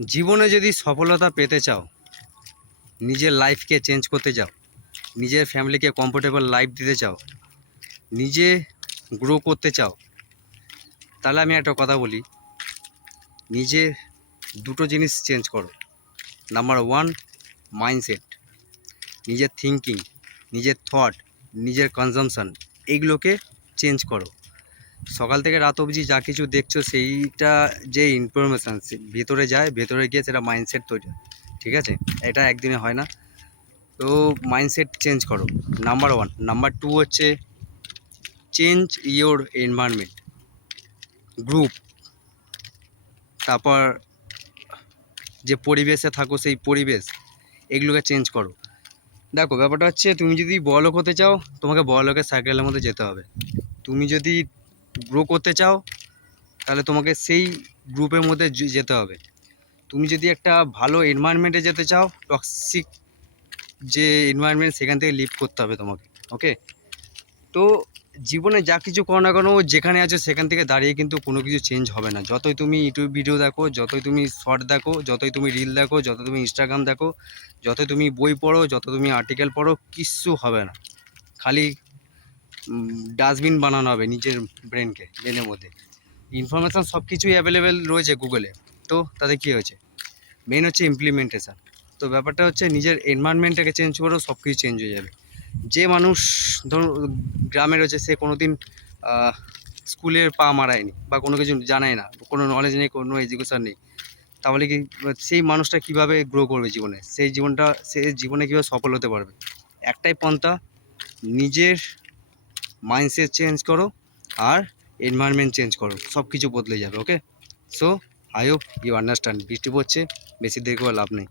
জীবনে যদি সফলতা পেতে চাও, নিজের লাইফকে চেঞ্জ করতে চাও, নিজের ফ্যামিলিকে কমফোর্টেবল লাইফ দিতে চাও, নিজে গ্রো করতে চাও, তাহলে আমি একটা কথা বলি, নিজে দুটো জিনিস চেঞ্জ করো। নাম্বার ওয়ান, মাইন্ডসেট, নিজের থিঙ্কিং, নিজের থট, নিজের কনজামশান, এইগুলোকে চেঞ্জ করো। সকাল থেকে রাত অবধি যা কিছু দেখছো সেইটা যে ইনফরমেশান ভেতরে যায়, ভেতরে গিয়ে সেটা মাইন্ডসেট তৈরি হয়। ঠিক আছে, এটা একদিনে হয় না। তো মাইন্ডসেট চেঞ্জ করো, নাম্বার ওয়ান। নাম্বার টু হচ্ছে চেঞ্জ ইয়োর এনভায়রনমেন্ট, গ্রুপ, তারপর যে পরিবেশে থাকো সেই পরিবেশ, এগুলোকে চেঞ্জ করো। দেখো, ব্যাপারটা হচ্ছে তুমি যদি বড়লোক হতে চাও, তোমাকে বড়লোকের সার্কেলের মধ্যে যেতে হবে। তুমি যদি গ্রো করতে চাও, তাহলে তোমাকে সেই গ্রুপের মধ্যে যেতে হবে। তুমি যদি একটা ভালো এনভায়রনমেন্টে যেতে চাও, টক্সিক যে এনভায়রনমেন্ট, সেখান থেকে লিভ করতে হবে তোমাকে। ওকে, তো জীবনে যা কিছু করো না কেন, যেখানে আছো সেখান থেকে দাঁড়িয়ে কিন্তু কোনো কিছু চেঞ্জ হবে না। যতই তুমি ইউটিউব ভিডিও দেখো, যতই তুমি শর্ট দেখো, যতই তুমি রিল দেখো, যত তুমি ইনস্টাগ্রাম দেখো, যত তুমি বই পড়ো, যত তুমি আর্টিকেল পড়ো, কিচ্ছু হবে না। খালি ডাস্টবিন বানানো হবে নিজের ব্রেনের মধ্যে। ইনফরমেশান সব কিছুই অ্যাভেলেবেল রয়েছে গুগলে, তো তাতে কী হয়েছে? মেন হচ্ছে ইমপ্লিমেন্টেশান। তো ব্যাপারটা হচ্ছে নিজের এনভায়রনমেন্টটাকে চেঞ্জ করো, সব কিছু চেঞ্জ হয়ে যাবে। যে মানুষ ধরুন গ্রামে রয়েছে, সে কোনো দিন স্কুলের পা মারায়নি বা কোনো কিছু জানায় না, কোনো নলেজ নেই, কোনো এডুকেশান নেই, তাহলে কি সেই মানুষটা কীভাবে গ্রো করবে জীবনে? সে জীবনে কীভাবে সফল হতে পারবে? একটাই পন্থা, নিজের মাইন্ডসেট চেঞ্জ করো আর এনভায়রনমেন্ট চেঞ্জ করো, সব কিছু বদলে যাবে। Okay, so I hope you understand. বৃষ্টি পড়ছে, বেশি দেরি করে লাভ নেই।